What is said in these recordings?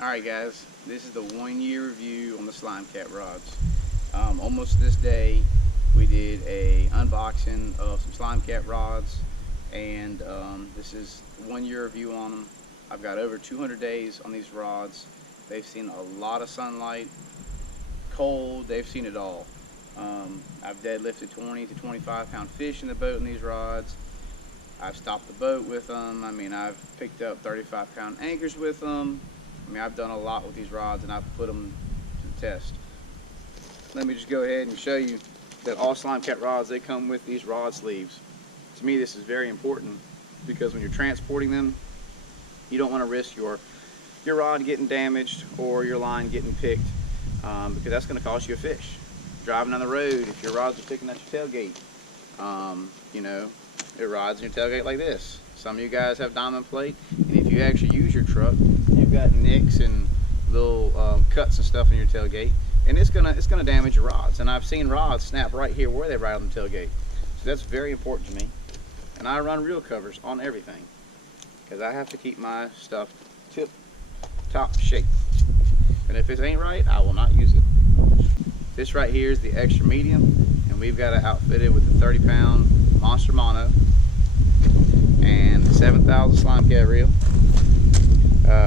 Alright guys, this is the 1 year review on the Slimecat rods. Almost this day we did a unboxing of some Slimecat rods, and this is 1 year review on them. I've got over 200 days on these rods. They've seen a lot of sunlight, cold, they've seen it all. I've deadlifted 20 to 25 pound fish in the boat in these rods. I've stopped the boat with them. I mean, I've picked up 35 pound anchors with them. I mean, I've done a lot with these rods, and I've put them to the test. Let me just go ahead and show you that all Slimecat rods, they come with these rod sleeves. To me, this is very important because when you're transporting them, you don't want to risk your rod getting damaged or your line getting picked, because that's going to cost you a fish. Driving down the road, if your rods are sticking at your tailgate, you know, it rides in your tailgate like this. Some of you guys have diamond plate, and if you actually use your truck, you've got nicks and little cuts and stuff in your tailgate, and it's gonna damage your rods. And I've seen rods snap right here where they ride on the tailgate. So that's very important to me. And I run reel covers on everything because I have to keep my stuff tip top shape. And if it ain't right, I will not use it. This right here is the extra medium, and we've got it outfitted with a 30 pound monster mono and 7,000 Slimecat reel.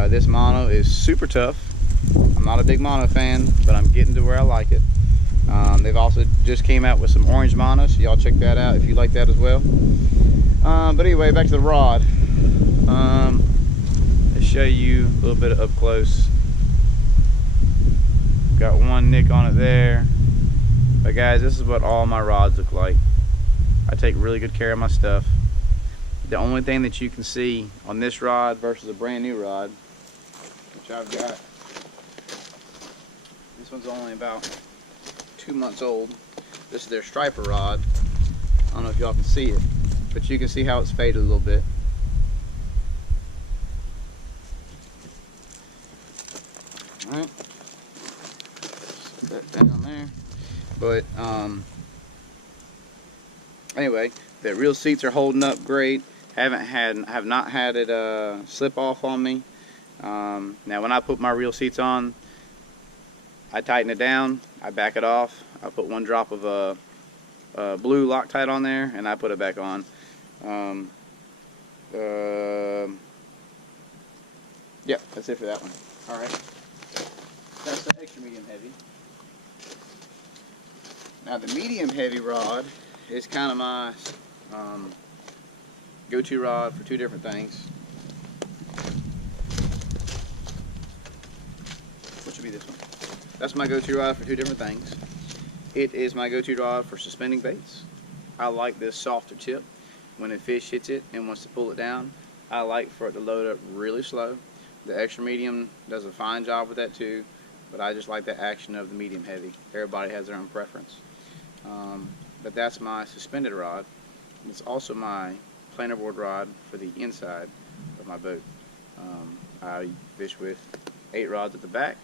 This mono is super tough. I'm not a big mono fan, but I'm getting to where I like it. They've also just came out with some orange mono, so y'all check that out if you like that as well. But anyway, back to the rod. Let's show you a little bit up close. Got one nick on it there. But guys, this is what all my rods look like. I take really good care of my stuff. The only thing that you can see on this rod versus a brand new rod, which I've got, this one's only about 2 months old. This is their striper rod. I don't know if y'all can see it, but you can see how it's faded a little bit. Alright, put that down there. But anyway, the reel seats are holding up great. Have not had it slip off on me. Now when I put my reel seats on, I tighten it down, I back it off, I put 1 drop of blue Loctite on there, and I put it back on. Yeah, that's it for that one. Alright, that's the extra medium heavy. Now the medium heavy rod is kind of my go-to rod for 2 different things. Which would be this one. That's my go-to rod for 2 different things. It is my go-to rod for suspending baits. I like this softer tip. When a fish hits it and wants to pull it down, I like for it to load up really slow. The extra medium does a fine job with that too, but I just like the action of the medium heavy. Everybody has their own preference. But that's my suspended rod. It's also my planer board rod for the inside of my boat. I fish with 8 rods at the back.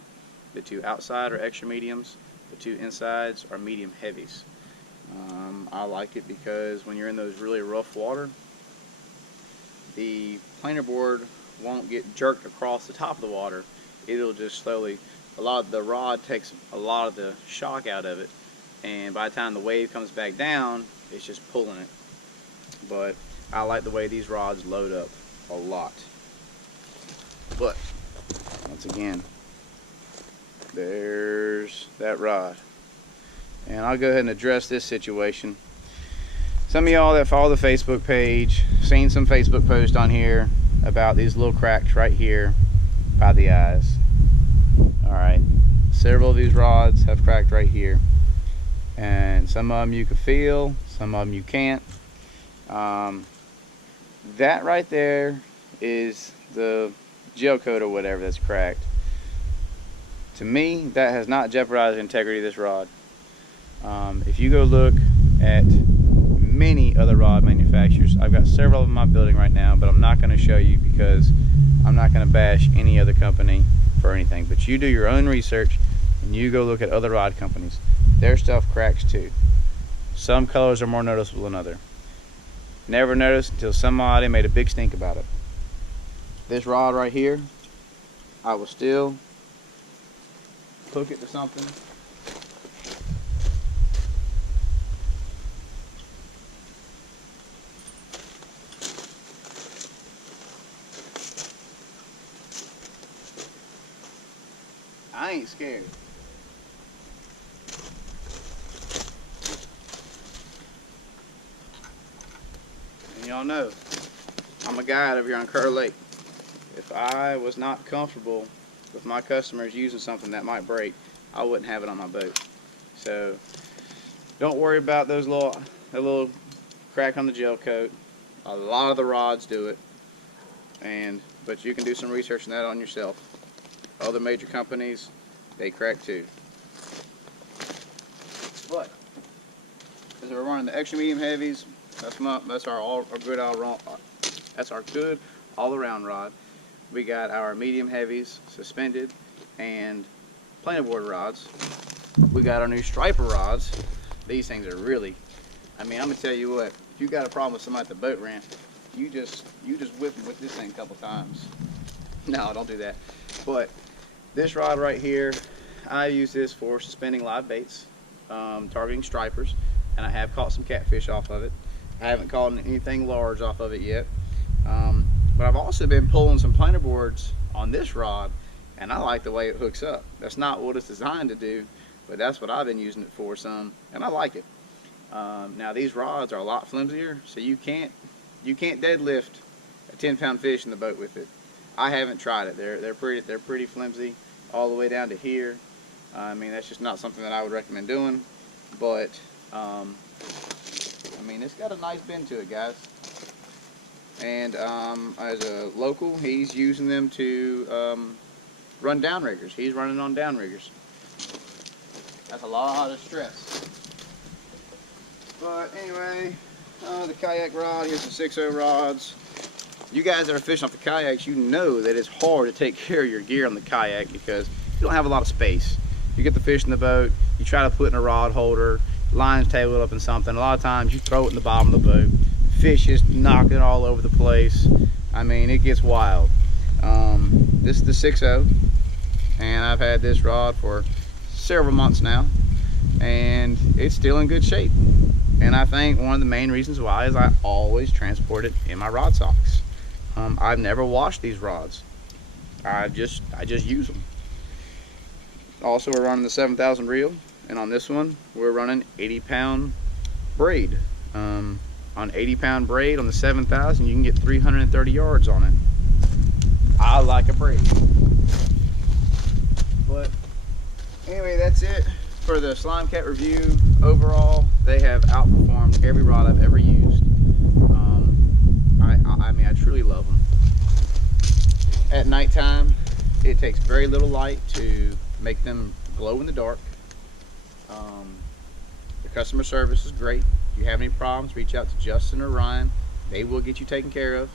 The 2 outside are extra mediums. The 2 insides are medium heavies. I like it because when you're in those really rough water, the planer board won't get jerked across the top of the water. It'll just slowly, the rod takes a lot of the shock out of it, and by the time the wave comes back down, it's just pulling it. But I like the way these rods load up a lot. But once again, there's that rod. And I'll go ahead and address this situation. Some of y'all that follow the Facebook page seen some Facebook posts on here about these little cracks right here by the eyes. Alright, several of these rods have cracked right here, and some of them you can feel, some of them you can't. That right there is the gel coat or whatever that's cracked. To me, that has not jeopardized the integrity of this rod. If you go look at many other rod manufacturers, I've got several of them in my building right now, but I'm not going to show you because I'm not going to bash any other company for anything. But you do your own research and you go look at other rod companies. Their stuff cracks too. Some colors are more noticeable than others. Never noticed until somebody made a big stink about it. This rod right here I will still hook it to something. I ain't scared. And y'all know, I'm a guide over here on Kerr Lake. If I was not comfortable with my customers using something that might break, I wouldn't have it on my boat. So don't worry about that little crack on the gel coat. A lot of the rods do it, but you can do some research on that on yourself. Other major companies, they crack too. But as we're running the extra medium heavies, that's our good all around rod. We got our medium heavies suspended and planer board rods. We got our new striper rods. These things are really, I mean, I'm gonna tell you what, if you got a problem with somebody at the boat ramp, you just whip them with this thing a couple times. No, don't do that. But this rod right here, I use this for suspending live baits, targeting stripers, and I have caught some catfish off of it. I haven't caught anything large off of it yet. But I've also been pulling some planer boards on this rod, and I like the way it hooks up. That's not what it's designed to do, but that's what I've been using it for some, and I like it. Now these rods are a lot flimsier, so you can't deadlift a 10-pound fish in the boat with it. I haven't tried it. They're pretty flimsy all the way down to here. I mean, that's just not something that I would recommend doing, but I mean, it's got a nice bend to it, guys. And as a local, he's using them to run downriggers. He's running on downriggers. That's a lot of stress. But anyway, the kayak rod, here's the 6.0 rods. You guys that are fishing off the kayaks, you know that it's hard to take care of your gear on the kayak because you don't have a lot of space. You get the fish in the boat, you try to put it in a rod holder, line's tangled up in something. A lot of times you throw it in the bottom of the boat. Fish is knocking all over the place. I mean, it gets wild. This is the 6.0, and I've had this rod for several months now, and it's still in good shape. And I think one of the main reasons why is I always transport it in my rod socks. I've never washed these rods. I just use them. Also, we're running the 7,000 reel, and on this one we're running 80-pound braid. On 80-pound braid on the 7,000, you can get 330 yards on it. I like a braid. But anyway, that's it for the Slimecat review. Overall, they have outperformed every rod I've ever used. I mean, I truly love them. At nighttime, it takes very little light to make them glow in the dark. The customer service is great. If you have any problems, reach out to Justin or Ryan. They will get you taken care of.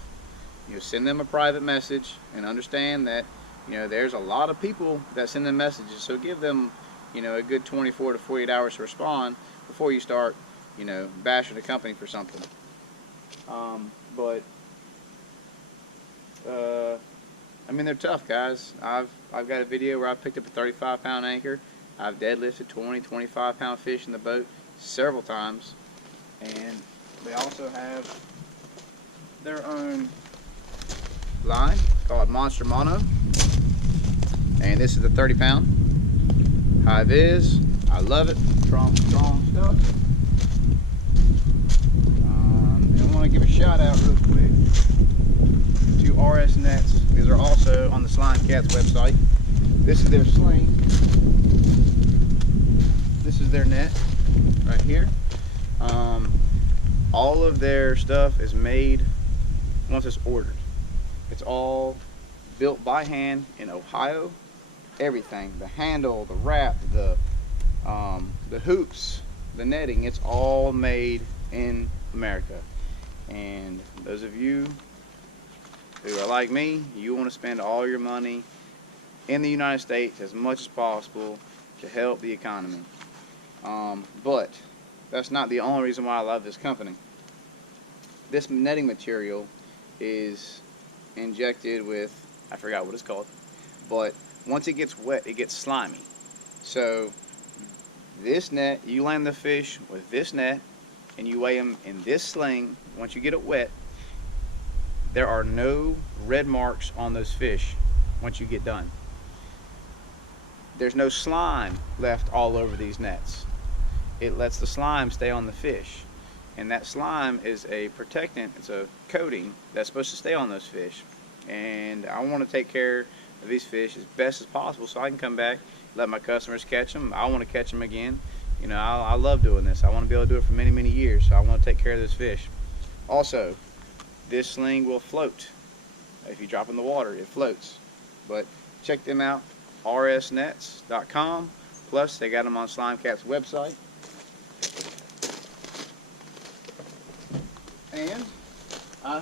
You know, send them a private message and understand that, you know, there's a lot of people that send them messages, so give them, you know, a good 24 to 48 hours to respond before you start, you know, bashing the company for something. I mean, they're tough, guys. I've got a video where I picked up a 35-pound anchor. I've deadlifted 20, 25-pound fish in the boat several times. And they also have their own line called Monster Mono. And this is the 30-pound. High vis. I love it. Strong stuff. I want to give a shout out real quick to RS Nets. These are also on the Slimecat's website. This is their sling. This is their net right here. All of their stuff is made once it's ordered. It's all built by hand in Ohio. Everything, the handle, the wrap, the hoops, the netting, it's all made in America. And those of you who are like me, you want to spend all your money in the United States as much as possible to help the economy. But that's not the only reason why I love this company. This netting material is injected with, I forgot what it's called, but once it gets wet, it gets slimy. So this net, you land the fish with this net, and you weigh them in this sling. Once you get it wet, there are no red marks on those fish once you get done. There's no slime left all over these nets. It lets the slime stay on the fish. And that slime is a protectant, it's a coating that's supposed to stay on those fish. And I want to take care of these fish as best as possible so I can come back, let my customers catch them. I want to catch them again. You know, I love doing this. I want to be able to do it for many, many years, so I want to take care of those fish. Also, this sling will float. If you drop in the water, it floats. But check them out, rsnets.com. Plus, they got them on Slimecat's website. And I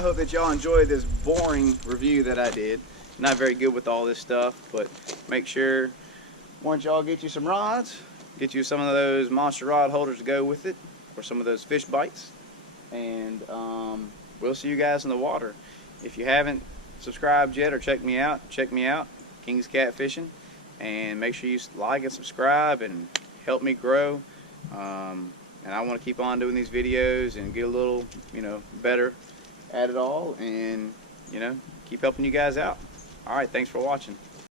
hope that y'all enjoyed this boring review that I did. Not very good with all this stuff, but make sure once y'all get you some rods, get you some of those monster rod holders to go with it, or some of those fish bites, and we'll see you guys in the water. If you haven't subscribed yet or check me out, King's Catfishing, and make sure you like and subscribe and help me grow. And I want to keep on doing these videos and get a little, better at it all, and keep helping you guys out. All right, thanks for watching.